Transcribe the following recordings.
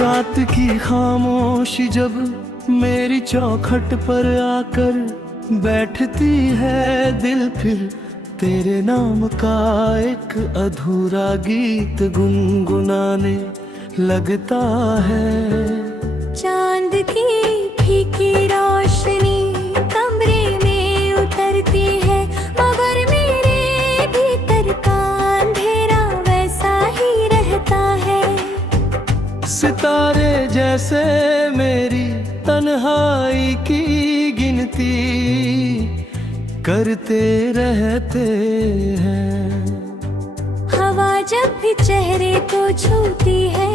रात की खामोशी जब मेरी चौखट पर आकर बैठती है, दिल फिर तेरे नाम का एक अधूरा गीत गुनगुनाने लगता है। चांद की फीकी रोशनी कमरे में उतरती है, मगर मेरे भीतर का अंधेरा वैसा ही रहता है। सितारे जैसे मेरी तन्हाई की गिनती करते रहते हैं। हवा जब भी चेहरे को छूती है,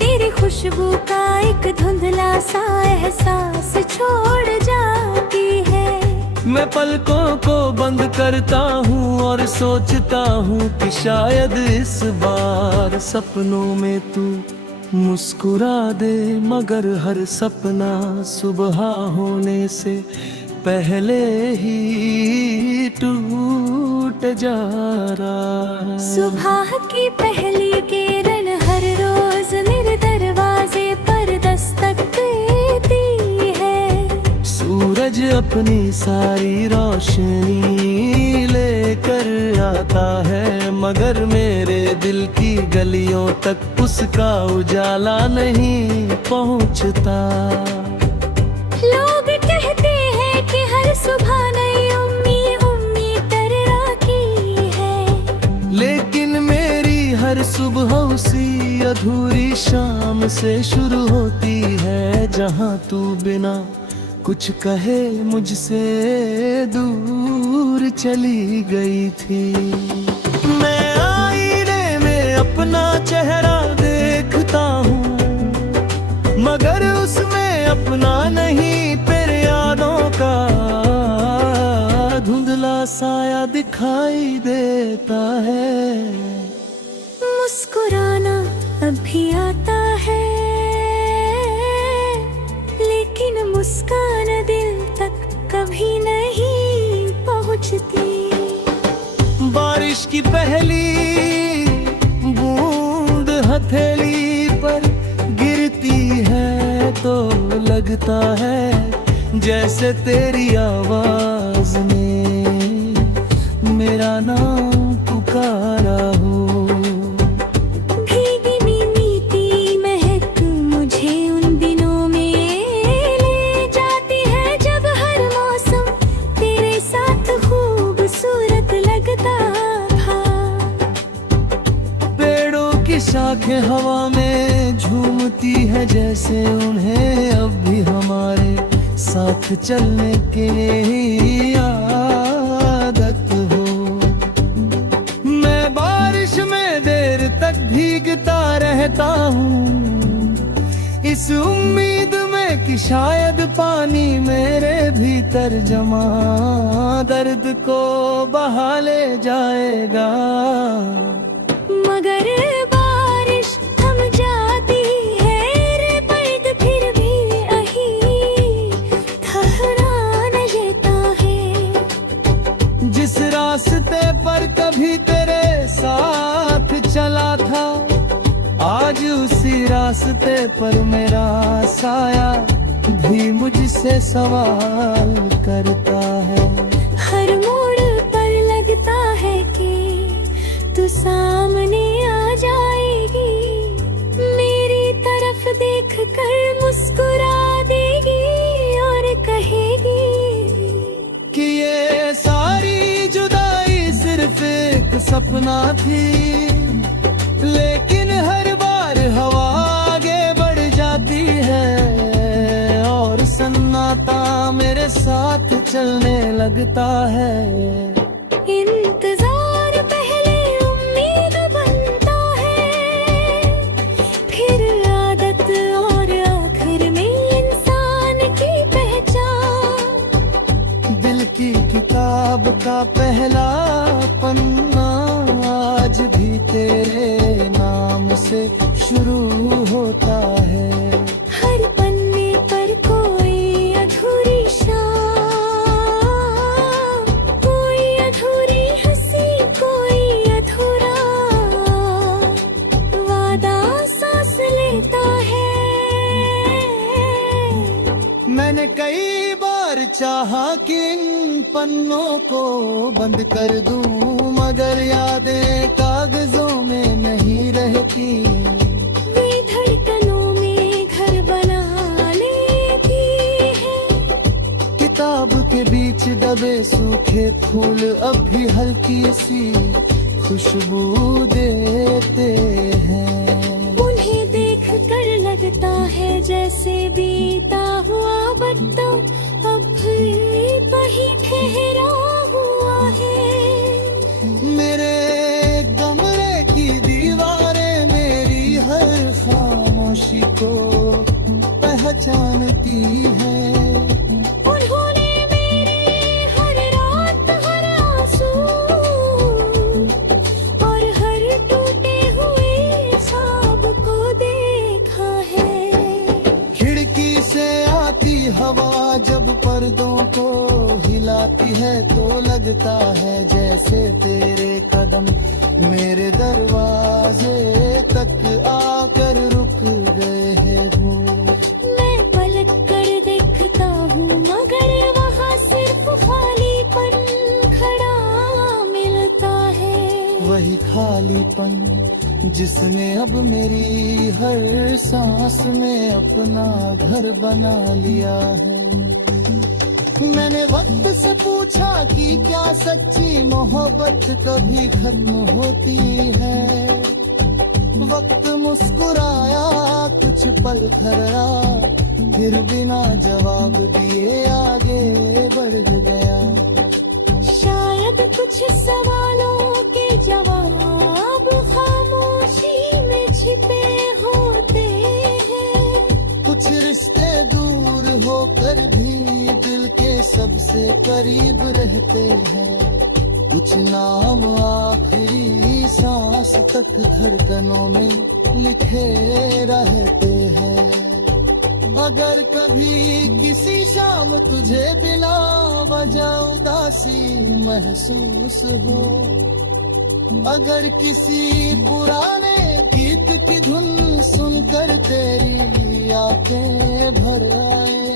तेरी खुशबू का एक धुंधला सा एहसास छोड़ जाती है। मैं पलकों को बंद करता हूँ और सोचता हूँ कि शायद इस बार सपनों में तू मुस्कुरा दे, मगर हर सपना सुबह होने से पहले ही टूट जा रहा है। सुबह की पहली किरण हर रोज मेरे दरवाजे पर दस्तक देती है। सूरज अपनी सारी रोशनी लेकर आता है, मगर मेरे दिल की गलियों तक उसका उजाला नहीं पहुंचता। लोग कहते हैं कि हर सुबह नई उम्मीद तरह की है, लेकिन मेरी हर सुबह उसी अधूरी शाम से शुरू होती है, जहां तू बिना कुछ कहे मुझसे दूर चली गई थी। मैं आईने में अपना चेहरा देखता हूँ, मगर उसमें अपना नहीं, तेरे यादों का धुंधला साया दिखाई देता है। मुस्कुराना अब भी आता है, लेकिन मुस्कान दिल तक कभी नहीं पहुंचती। बारिश की पहली बूंद हथेली पर गिरती है तो लगता है जैसे तेरी आवाज ने मेरा नाम पुकारा हो। भीगी मीठी महक मुझे उन दिनों में ले जाती है, जब हर मौसम तेरे साथ खूबसूरत लगता था। पेड़ों की शाखें हवा में झूमती है, जैसे उन्हें अब भी हमारे साथ चलने की आदत हो। मैं बारिश में देर तक भीगता रहता हूँ, इस उम्मीद में कि शायद पानी मेरे भीतर जमा दर्द को बहा ले जाएगा। मगर बारिश थम जाती है, रे पर्द फिर भी अही ठहरा न लेता है। जिस रास्ते पर कभी तेरे साथ चला था, आज उसी रास्ते पर मेरा साया भी मुझसे सवाल करता है। हर मोड़ पर लगता है कि तू सामने आ जाएगी, मेरी तरफ देख कर मुस्कुरा देगी और कहेगी कि ये सारी जुदाई सिर्फ एक सपना थी, लेकिन हर बार हवा आगे बढ़ जाती है और सन्नाटा मेरे साथ चलने लगता है। इंतजार पहले उम्मीद बनता है, फिर आदत और आखिर में इंसान की पहचान। दिल की किताब का पहला पन्ना आज भी तेरे नाम से शुरू होता है। हर पन्ने पर कोई पन्नों को बंद कर दूं, मगर यादें कागजों में नहीं रहती। वे धड़कनों में घर बना लेती है। किताब के बीच दबे सूखे फूल अब भी हल्की सी खुशबू देते हैं। उन्हें देख कर लगता है जैसे बीता हुआ वक्त अब भी वही ठहरा हुआ है। मेरे कमरे की दीवारें मेरी हर खामोशी को पहचानती है। उन्होंने मेरे हर रात हर आंसू और हर टूटे हुए ख्वाब को देखा है। खिड़की से आती हवा जब पर्दों को हिलाती है तो लगता है जैसे तेरे कदम मेरे दरवाजे तक आकर रुक गए हैं। वो मैं पलट कर देखता हूँ मगर वहाँ सिर्फ खालीपन खड़ा मिलता है। वही खालीपन जिसने अब मेरी हर सांस में अपना घर बना लिया है। मैंने वक्त से पूछा कि क्या सच्ची मोहब्बत कभी खत्म होती है। वक्त मुस्कुराया कुछ पल ठहरा, फिर बिना जवाब दिए आगे बढ़ गया। शायद कुछ सवालों के जवाब खामोशी में छिपे होते हैं। कुछ रिश्ते दूर होकर भी दिल के सबसे करीब रहते हैं। कुछ नाम आखिरी सांस तक धड़कनों में लिखे रहते हैं। अगर कभी किसी शाम तुझे बिना वजह उदासी महसूस हो, अगर किसी पुराने गीत की धुन सुनकर तेरी आंखें भर आए,